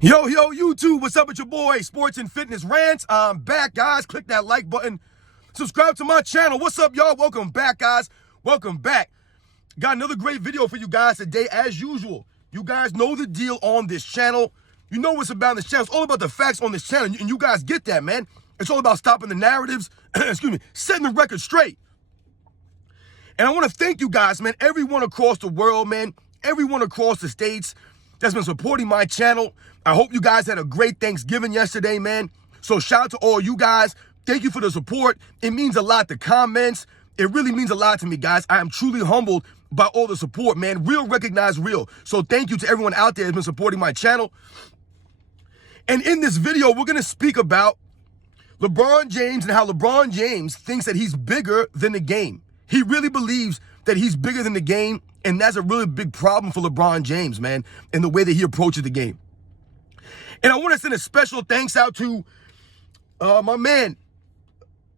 Yo, YouTube, what's up with your boy, Sports and Fitness Rants? I'm back, guys. Click that like button. Subscribe to my channel. What's up, y'all? Welcome back, guys. Welcome back. Got another great video for you guys today, as usual. You guys know the deal on this channel. You know what's about this channel. It's all about the facts on this channel, and you guys get that, man. It's all about stopping the narratives, setting the record straight. And I want to thank you guys, man, everyone across the world, man, everyone across the states that's been supporting my channel. I hope you guys had a great Thanksgiving yesterday, man. So shout out to all you guys. Thank you for the support. It means a lot, the comments. It really means a lot to me, guys. I am truly humbled by all the support, man. Real recognize real. So thank you to everyone out there that's been supporting my channel. And in this video, we're going to speak about LeBron James and how LeBron James thinks that he's bigger than the game. He really believes that he's bigger than the game, and that's a really big problem for LeBron James, man, in the way that he approaches the game. And I want to send a special thanks out to my man,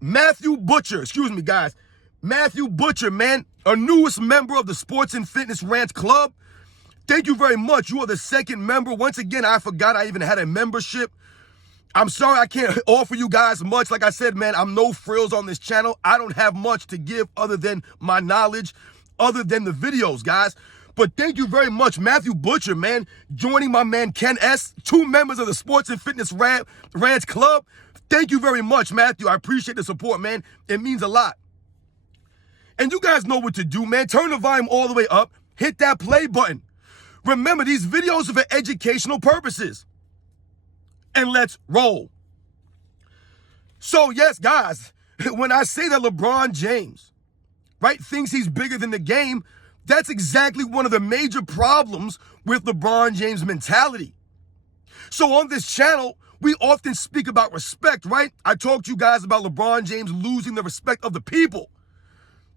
Matthew Butcher. Excuse me, guys. Matthew Butcher, man, a newest member of the Sports and Fitness Rants Club. Thank you very much. You are the second member. Once again, I forgot I even had a membership. I'm sorry I can't offer you guys much. Like I said, man, I'm no frills on this channel. I don't have much to give other than my knowledge, other than the videos, guys. But thank you very much, Matthew Butcher, man, joining my man Ken S., 2 members of the Sports and Fitness Rants Club. Thank you very much, Matthew. I appreciate the support, man. It means a lot. And you guys know what to do, man. Turn the volume all the way up. Hit that play button. Remember, these videos are for educational purposes. And let's roll. So, yes, guys, when I say that LeBron James, right, thinks he's bigger than the game, that's exactly one of the major problems with LeBron James' mentality. So on this channel, we often speak about respect, right? I talked to you guys about LeBron James losing the respect of the people,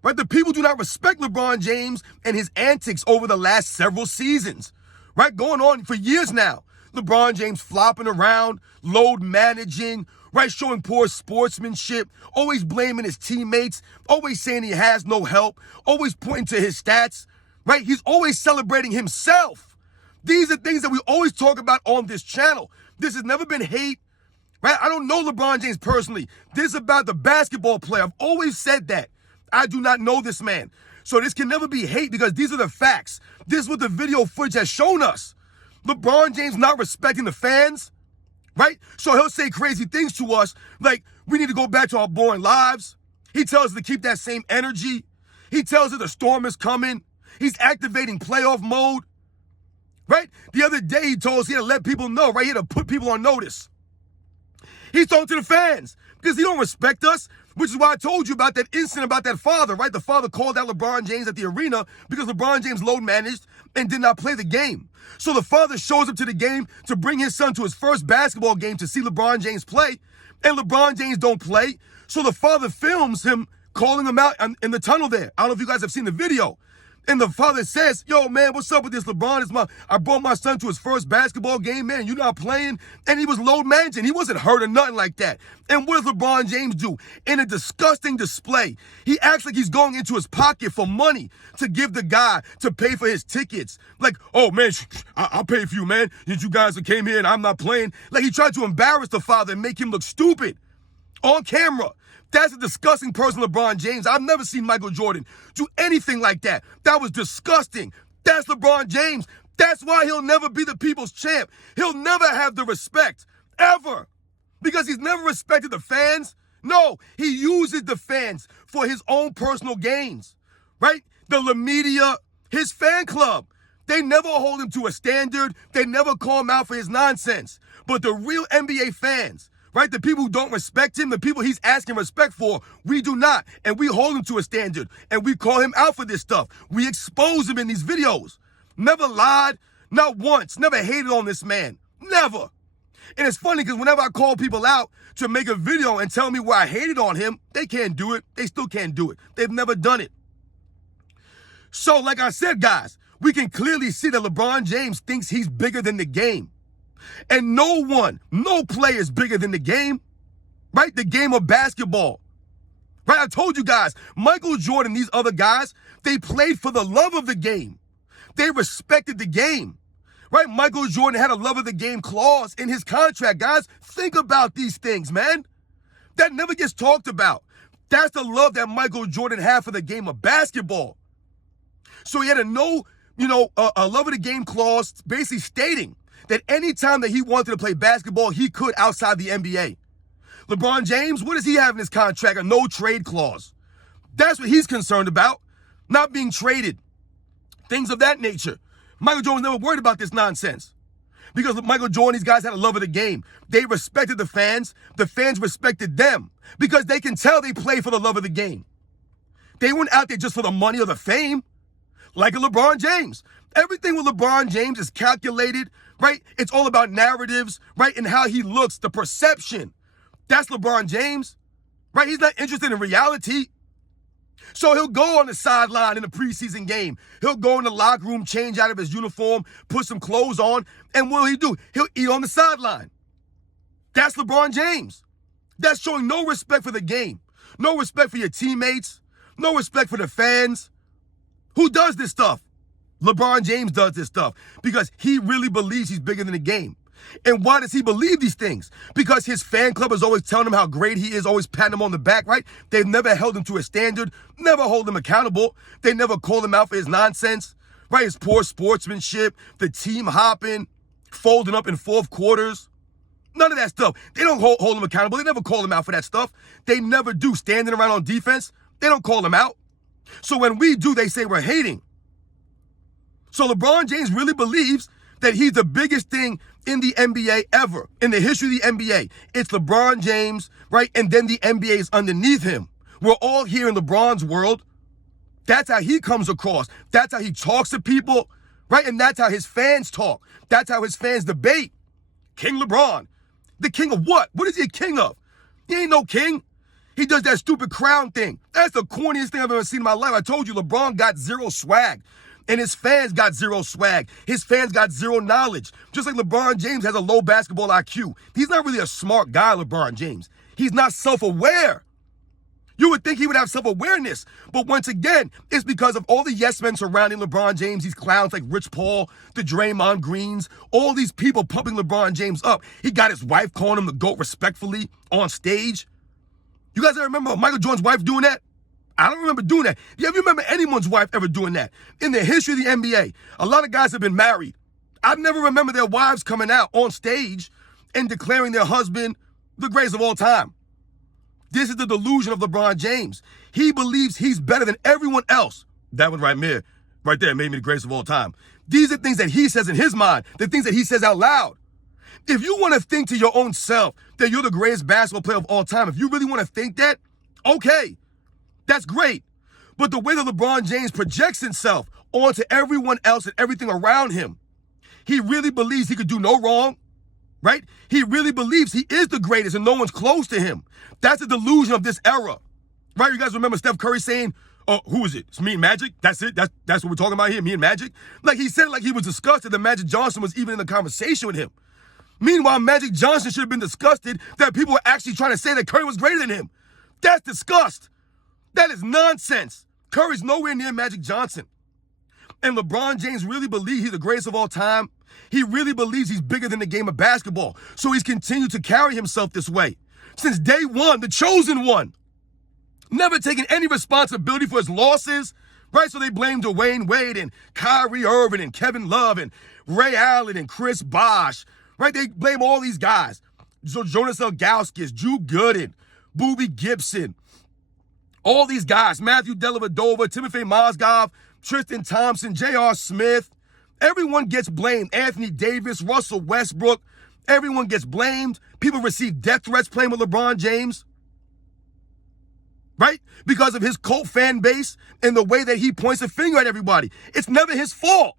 right? The people do not respect LeBron James and his antics over the last several seasons, right? Going on for years now. LeBron James flopping around, load managing, right? Showing poor sportsmanship, always blaming his teammates, always saying he has no help, always pointing to his stats, right? He's always celebrating himself. These are things that we always talk about on this channel. This has never been hate, right? I don't know LeBron James personally. This is about the basketball player. I've always said that. I do not know this man. So this can never be hate because these are the facts. This is what the video footage has shown us. LeBron James not respecting the fans, right? So he'll say crazy things to us like, we need to go back to our boring lives. He tells us to keep that same energy. He tells us the storm is coming. He's activating playoff mode, right? The other day he told us he had to let people know, right? He had to put people on notice. He's talking to the fans because he don't respect us, which is why I told you about that incident about that father, right? The father called out LeBron James at the arena because LeBron James load managed and did not play the game. So the father shows up to the game to bring his son to his first basketball game to see LeBron James play, and LeBron James don't play. So the father films him calling him out in the tunnel there. I don't know if you guys have seen the video. And the father says, yo, man, what's up with this? LeBron I brought my son to his first basketball game, man. You're not playing. And he was load managing. He wasn't hurt or nothing like that. And what does LeBron James do? In a disgusting display, he acts like he's going into his pocket for money to give the guy to pay for his tickets. Like, oh, man, I'll pay for you, man. You guys came here and I'm not playing. Like, he tried to embarrass the father and make him look stupid on camera. That's a disgusting person, LeBron James. I've never seen Michael Jordan do anything like that. That was disgusting. That's LeBron James. That's why he'll never be the people's champ. He'll never have the respect, ever. Because he's never respected the fans. No, he uses the fans for his own personal gains, right? The La Media, his fan club. They never hold him to a standard. They never call him out for his nonsense. But the real NBA fans, right? The people who don't respect him, the people he's asking respect for, we do not. And we hold him to a standard. And we call him out for this stuff. We expose him in these videos. Never lied, not once. Never hated on this man. Never. And it's funny because whenever I call people out to make a video and tell me where I hated on him, they can't do it. They still can't do it. They've never done it. So like I said, guys, we can clearly see that LeBron James thinks he's bigger than the game. And no player is bigger than the game, right? The game of basketball, right? I told you guys, Michael Jordan, these other guys, they played for the love of the game. They respected the game. right? Michael Jordan had a love of the game clause in his contract. Guys, think about these things, man. That never gets talked about. That's the love that Michael Jordan had for the game of basketball. So he had a love of the game clause basically stating that anytime that he wanted to play basketball, he could outside the NBA. LeBron James, what does he have in his contract? A no trade clause. That's what he's concerned about, not being traded. Things of that nature. Michael Jordan was never worried about this nonsense. Because Michael Jordan, these guys had a love of the game. They respected the fans. The fans respected them because they can tell they play for the love of the game. They weren't out there just for the money or the fame. Like a LeBron James. Everything with LeBron James is calculated, right? It's all about narratives, right? And how he looks, the perception. That's LeBron James, right? He's not interested in reality. So he'll go on the sideline in a preseason game. He'll go in the locker room, change out of his uniform, put some clothes on, and what will he do? He'll eat on the sideline. That's LeBron James. That's showing no respect for the game, no respect for your teammates, no respect for the fans. Who does this stuff? LeBron James does this stuff because he really believes he's bigger than the game. And why does he believe these things? Because his fan club is always telling him how great he is, always patting him on the back, right? They've never held him to a standard, never hold him accountable. They never call him out for his nonsense, right? His poor sportsmanship, the team hopping, folding up in fourth quarters. None of that stuff. They don't hold him accountable. They never call him out for that stuff. They never do. Standing around on defense, they don't call him out. So when we do, they say we're hating. So LeBron James really believes that he's the biggest thing in the NBA ever, in the history of the NBA. It's LeBron James, right? And then the NBA is underneath him. We're all here in LeBron's world. That's how he comes across. That's how he talks to people, right? And that's how his fans talk. That's how his fans debate. King LeBron. The king of what? What is he a king of? He ain't no king. He does that stupid crown thing. That's the corniest thing I've ever seen in my life. I told you, LeBron got zero swag. And his fans got zero swag. His fans got zero knowledge. Just like LeBron James has a low basketball IQ. He's not really a smart guy, LeBron James. He's not self-aware. You would think he would have self-awareness. But once again, it's because of all the yes men surrounding LeBron James, these clowns like Rich Paul, the Draymond Greens, all these people pumping LeBron James up. He got his wife calling him the GOAT respectfully on stage. You guys ever remember Michael Jordan's wife doing that? I don't remember doing that. Do you ever remember anyone's wife ever doing that? In the history of the NBA, a lot of guys have been married. I never remember their wives coming out on stage and declaring their husband the greatest of all time. This is the delusion of LeBron James. He believes he's better than everyone else. That one right there made me the greatest of all time. These are things that he says in his mind, the things that he says out loud. If you want to think to your own self that you're the greatest basketball player of all time, if you really want to think that, okay. That's great. But the way that LeBron James projects himself onto everyone else and everything around him, he really believes he could do no wrong, right? He really believes he is the greatest and no one's close to him. That's the delusion of this era, right? You guys remember Steph Curry saying, oh, who is it? It's me and Magic? That's it? That's what we're talking about here, me and Magic? Like he said it like he was disgusted that Magic Johnson was even in the conversation with him. Meanwhile, Magic Johnson should have been disgusted that people were actually trying to say that Curry was greater than him. That's disgust. That is nonsense. Curry's nowhere near Magic Johnson. And LeBron James really believes he's the greatest of all time. He really believes he's bigger than the game of basketball. So he's continued to carry himself this way. Since day one, the chosen one. Never taking any responsibility for his losses, right? So they blame Dwayne Wade and Kyrie Irving and Kevin Love and Ray Allen and Chris Bosh, right? They blame all these guys. So Jonas Ilgauskas, Drew Gooden, Boobie Gibson, all these guys, Matthew Dellavedova, Timothy Mozgov, Tristan Thompson, J.R. Smith, everyone gets blamed. Anthony Davis, Russell Westbrook, everyone gets blamed. People receive death threats playing with LeBron James, right? Because of his cult fan base and the way that he points a finger at everybody. It's never his fault.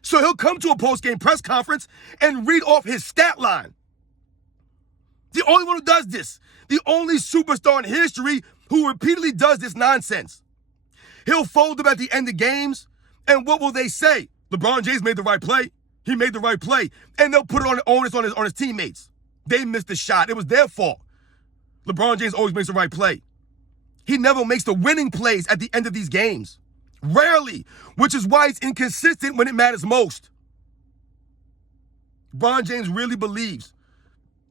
So he'll come to a post-game press conference and read off his stat line. The only one who does this, the only superstar in history who repeatedly does this nonsense. He'll fold them at the end of games, and what will they say? LeBron James made the right play. He made the right play. And they'll put it on the onus on his teammates. They missed the shot. It was their fault. LeBron James always makes the right play. He never makes the winning plays at the end of these games. Rarely, which is why he's inconsistent when it matters most. LeBron James really believes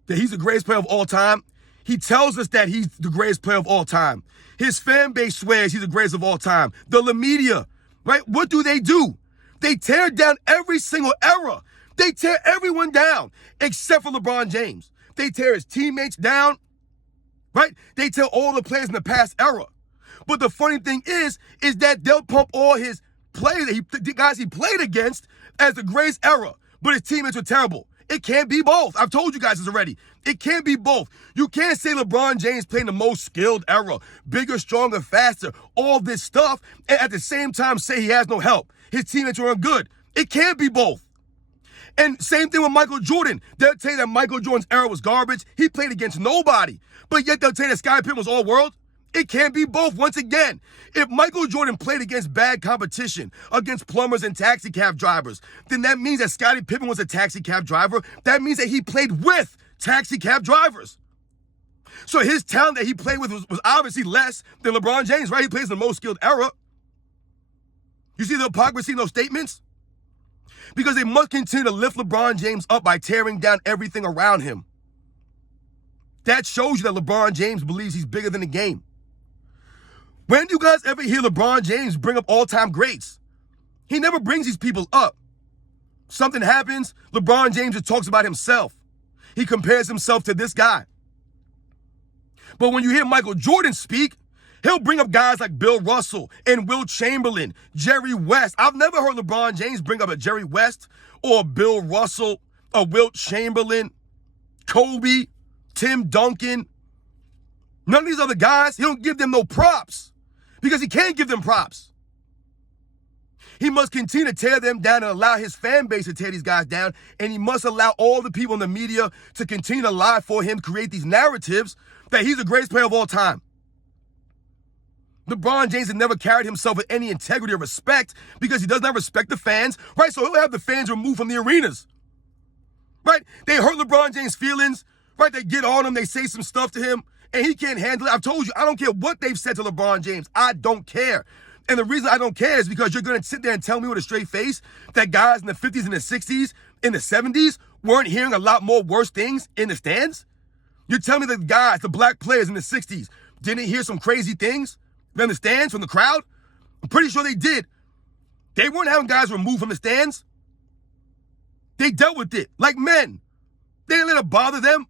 that he's the greatest player of all time, he tells us that he's the greatest player of all time. His fan base swears he's the greatest of all time. The media, right? What do? They tear down every single era. They tear everyone down except for LeBron James. They tear his teammates down, right? They tear all the players in the past era. But the funny thing is that they'll pump all his players, the guys he played against, as the greatest era. But his teammates were terrible. It can't be both. I've told you guys this already. It can't be both. You can't say LeBron James playing the most skilled era, bigger, stronger, faster, all this stuff, and at the same time say he has no help. His teammates were good. It can't be both. And same thing with Michael Jordan. They'll tell you that Michael Jordan's era was garbage. He played against nobody. But yet they'll tell you that Scottie Pippen was all world. It can't be both. Once again, if Michael Jordan played against bad competition, against plumbers and taxi cab drivers, then that means that Scottie Pippen was a taxi cab driver. That means that he played with taxi cab drivers. So his talent that he played with was obviously less than LeBron James, right? He plays in the most skilled era. You see the hypocrisy in those statements? Because they must continue to lift LeBron James up by tearing down everything around him. That shows you that LeBron James believes he's bigger than the game. When do you guys ever hear LeBron James bring up all-time greats? He never brings these people up. Something happens, LeBron James just talks about himself. He compares himself to this guy. But when you hear Michael Jordan speak, he'll bring up guys like Bill Russell and Wilt Chamberlain, Jerry West. I've never heard LeBron James bring up a Jerry West or a Bill Russell, a Wilt Chamberlain, Kobe, Tim Duncan. None of these other guys, he don't give them no props because he can't give them props. He must continue to tear them down and allow his fan base to tear these guys down, and he must allow all the people in the media to continue to lie for him, create these narratives that he's the greatest player of all time. LeBron James has never carried himself with any integrity or respect because he does not respect the fans, right? So he'll have the fans removed from the arenas, right? They hurt LeBron James' feelings, right? They get on him, they say some stuff to him, and he can't handle it. I've told you, I don't care what they've said to LeBron James. I don't care. And the reason I don't care is because you're going to sit there and tell me with a straight face that guys in the 50s and the 60s, in the 70s, weren't hearing a lot more worse things in the stands? You're telling me that guys, the black players in the 60s, didn't hear some crazy things from the stands, from the crowd? I'm pretty sure they did. They weren't having guys removed from the stands. They dealt with it like men. They didn't let it bother them.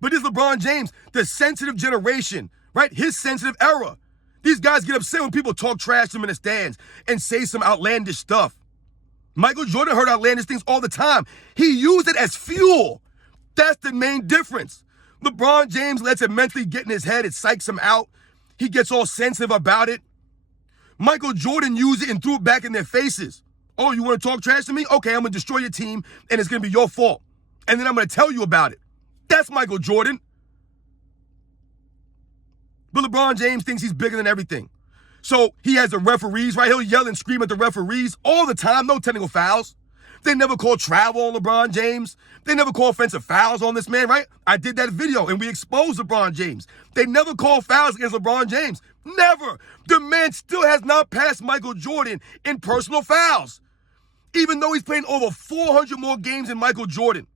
But this LeBron James, the sensitive generation, right? His sensitive era. These guys get upset when people talk trash to them in the stands and say some outlandish stuff. Michael Jordan heard outlandish things all the time. He used it as fuel. That's the main difference. LeBron James lets it mentally get in his head. It psychs him out. He gets all sensitive about it. Michael Jordan used it and threw it back in their faces. Oh, you want to talk trash to me? Okay, I'm going to destroy your team, and it's going to be your fault. And then I'm going to tell you about it. That's Michael Jordan. But LeBron James thinks he's bigger than everything. So he has the referees, right? He'll yell and scream at the referees all the time. No technical fouls. They never call travel on LeBron James. They never call offensive fouls on this man, right? I did that video and we exposed LeBron James. They never call fouls against LeBron James. Never. The man still has not passed Michael Jordan in personal fouls. Even though he's playing over 400 more games than Michael Jordan.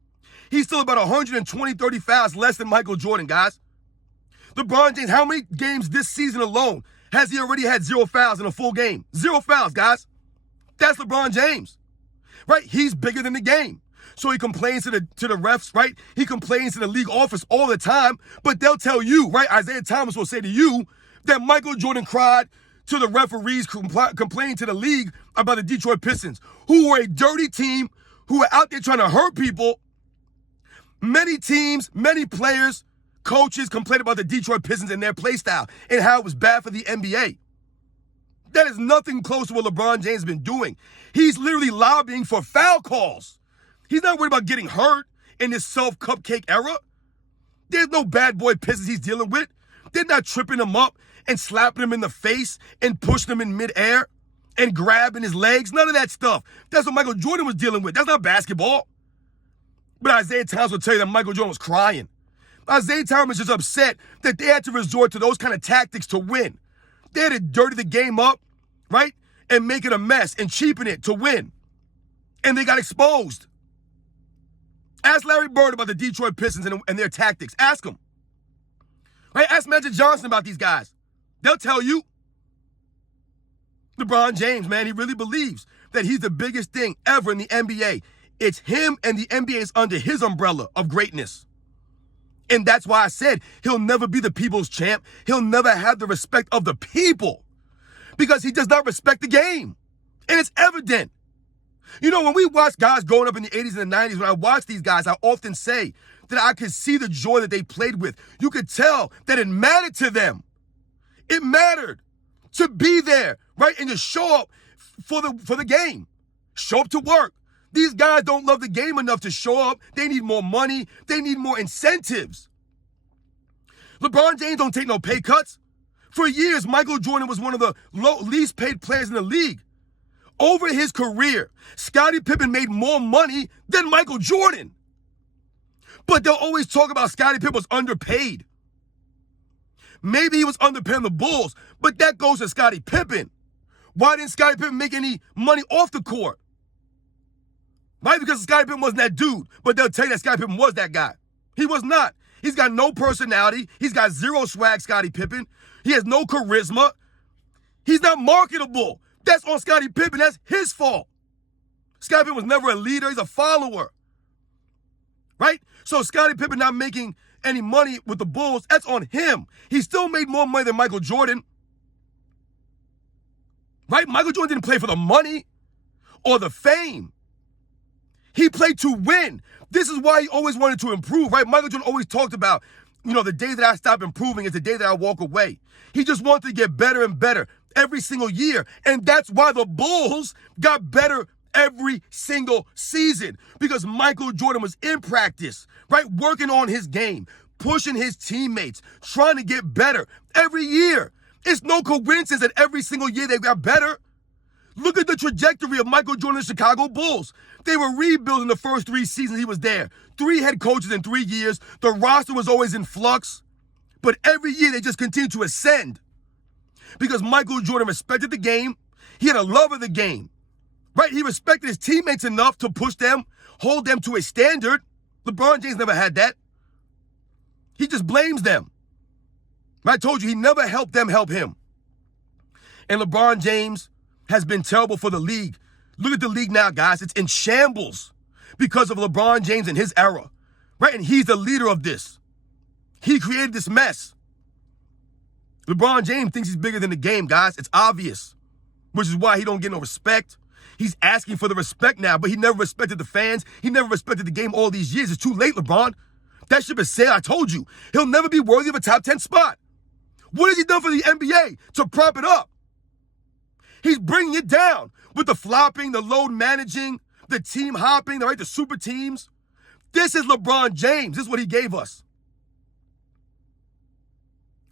He's still about 120, 30 fouls less than Michael Jordan, guys. LeBron James, how many games this season alone has he already had 0 fouls in a full game? 0 fouls, guys. That's LeBron James, right? He's bigger than the game. So he complains to the refs, right? He complains to the league office all the time, but they'll tell you, right? Isaiah Thomas will say to you that Michael Jordan cried to the referees, complaining to the league about the Detroit Pistons, who were a dirty team, who were out there trying to hurt people. Many teams, many players, coaches complained about the Detroit Pistons and their play style and how it was bad for the NBA. That is nothing close to what LeBron James has been doing. He's literally lobbying for foul calls. He's not worried about getting hurt in this self-cupcake era. There's no bad boy Pistons he's dealing with. They're not tripping him up and slapping him in the face and pushing him in midair and grabbing his legs. None of that stuff. That's what Michael Jordan was dealing with. That's not basketball. But Isaiah Thomas will tell you that Michael Jordan was crying. Isaiah Thomas is just upset that they had to resort to those kind of tactics to win. They had to dirty the game up, right? And make it a mess and cheapen it to win. And they got exposed. Ask Larry Bird about the Detroit Pistons and their tactics. Ask him. Right? Ask Magic Johnson about these guys. They'll tell you. LeBron James, man, he really believes that he's the biggest thing ever in the NBA. It's him, and the NBA is under his umbrella of greatness. And that's why I said he'll never be the people's champ. He'll never have the respect of the people because he does not respect the game. And it's evident. You know, when we watch guys growing up in the 80s and the 90s, when I watch these guys, I often say that I could see the joy that they played with. You could tell that it mattered to them. It mattered to be there, right? And to show up for the game. Show up to work. These guys don't love the game enough to show up. They need more money. They need more incentives. LeBron James don't take no pay cuts. For years, Michael Jordan was one of the least paid players in the league. Over his career, Scottie Pippen made more money than Michael Jordan. But they'll always talk about Scottie Pippen was underpaid. Maybe he was underpaid on the Bulls, but that goes to Scottie Pippen. Why didn't Scottie Pippen make any money off the court? Right? Because Scottie Pippen wasn't that dude. But they'll tell you that Scottie Pippen was that guy. He was not. He's got no personality. He's got zero swag, Scottie Pippen. He has no charisma. He's not marketable. That's on Scottie Pippen. That's his fault. Scottie Pippen was never a leader. He's a follower. Right? So Scottie Pippen not making any money with the Bulls, that's on him. He still made more money than Michael Jordan. Right? Michael Jordan didn't play for the money or the fame. He played to win. This is why he always wanted to improve, right? Michael Jordan always talked about, the day that I stop improving is the day that I walk away. He just wanted to get better and better every single year. And that's why the Bulls got better every single season, because Michael Jordan was in practice, right? Working on his game, pushing his teammates, trying to get better every year. It's no coincidence that every single year they got better. Look at the trajectory of Michael Jordan's Chicago Bulls. They were rebuilding the first 3 seasons he was there. 3 head coaches in 3 years. The roster was always in flux. But every year they just continued to ascend because Michael Jordan respected the game. He had a love of the game. Right? He respected his teammates enough to push them, hold them to a standard. LeBron James never had that. He just blames them. I told you, he never helped them help him. And LeBron James has been terrible for the league. Look at the league now, guys. It's in shambles because of LeBron James and his era. Right? And he's the leader of this. He created this mess. LeBron James thinks he's bigger than the game, guys. It's obvious, which is why he don't get no respect. He's asking for the respect now, but he never respected the fans. He never respected the game all these years. It's too late, LeBron. That ship is sailed. I told you. He'll never be worthy of a top 10 spot. What has he done for the NBA to prop it up? He's bringing it down with the flopping, the load managing, the team hopping, right? The super teams. This is LeBron James. This is what he gave us.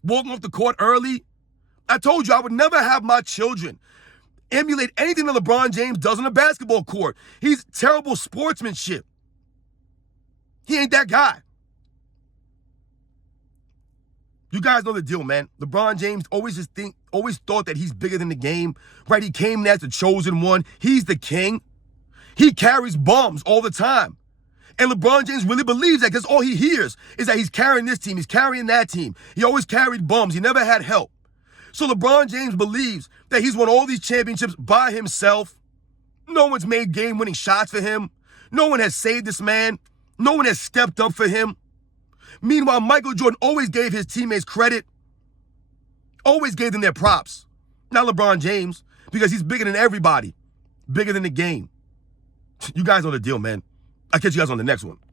Walking off the court early. I told you I would never have my children emulate anything that LeBron James does on a basketball court. He's terrible sportsmanship. He ain't that guy. You guys know the deal, man. LeBron James always thought that he's bigger than the game, right? He came as the chosen one. He's the king. He carries bums all the time. And LeBron James really believes that because all he hears is that he's carrying this team, he's carrying that team. He always carried bums. He never had help. So LeBron James believes that he's won all these championships by himself. No one's made game-winning shots for him. No one has saved this man. No one has stepped up for him. Meanwhile, Michael Jordan always gave his teammates credit, always gave them their props. Not LeBron James, because he's bigger than everybody, bigger than the game. You guys know the deal, man. I'll catch you guys on the next one.